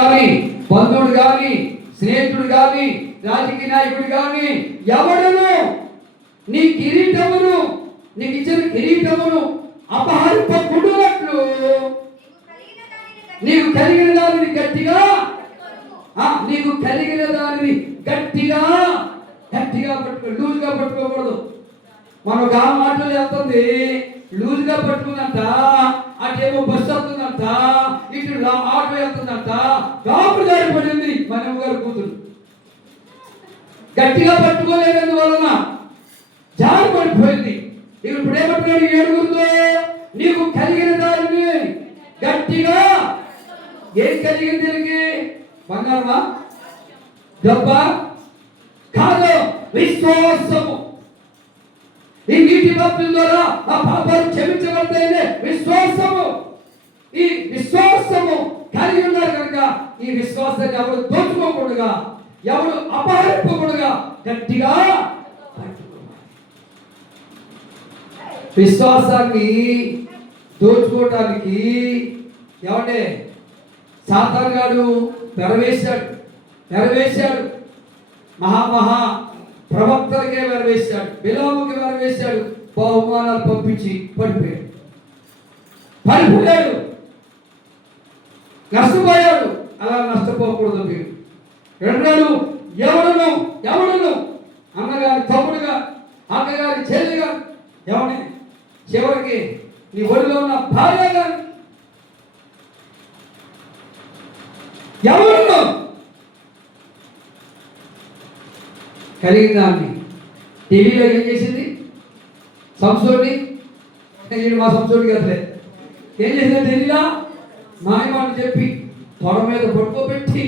కానీ బంధువుడు కానీ స్నేహితుడు కానీ రాజకీయ నాయకుడు కానీ ఎవడను నీ కిరీటమును నీకు ఇచ్చిన కిరీటమును అపహరింపకూడనట్లు నీకు కలిగిన దానిని గట్టిగా గట్టిగా పట్టుకో. లూజ్గా పట్టుకోకూడదు. మనం ఒక మాటలు వెళ్తుంది లూజ్గా పట్టుకుందంట, అటేమో బస్సు వస్తుందంట, ఇటు ఆటో వెళ్తుందంట, కాపు దారి పడింది మన గారు కూతురు. గట్టిగా పట్టుకోలేనందువలన జారి పడిపోయింది. ఇప్పుడు ఏమంటున్నాడు ఏడుగురితో, నీకు కలిగిన దానిని గట్టిగా. ఏం కలిగింది దీనికి? బంగారమా, డబ్బా కాదు, విశ్వాసము. ఈ నీటి బాప్తిసం ద్వారా ఆ పాపాలు క్షమించబడతాయనే విశ్వాసము. ఈ విశ్వాసము కలిగి ఉన్నారు కనుక ఈ విశ్వాసాన్ని ఎవరు దోచుకోకూడదుగా, ఎవరు అపహరింపకూడదుగా గట్టిగా పట్టుకోవాలి. విశ్వాసాన్ని దోచుకోవటానికి ఏమంటే సాతాను గాడు నెరవేశాడు. మహా ప్రవక్తలకే వెరవేశాడు, బిలాముకి వెరవేశాడు, బహుమానాలు పంపించి పడిపోయాడు, నష్టపోయాడు. అలా నష్టపోకూడదు. మీరు రెండాడు ఎవడును అన్నగారి తమ్ముడుగా, అక్కగారి చెల్లిగా, ఎవరి చివరికి నీ ఒడిలో ఉన్న భార్యగా ఎవరును కలిగిన దాన్ని. టీవీలో ఏం చేసింది సంసోని, మా సంసోడి కదలే, ఏం చేసింది ఢిల్లీలో మాయమాటలు చెప్పి తొడ మీద పడుకోబెట్టి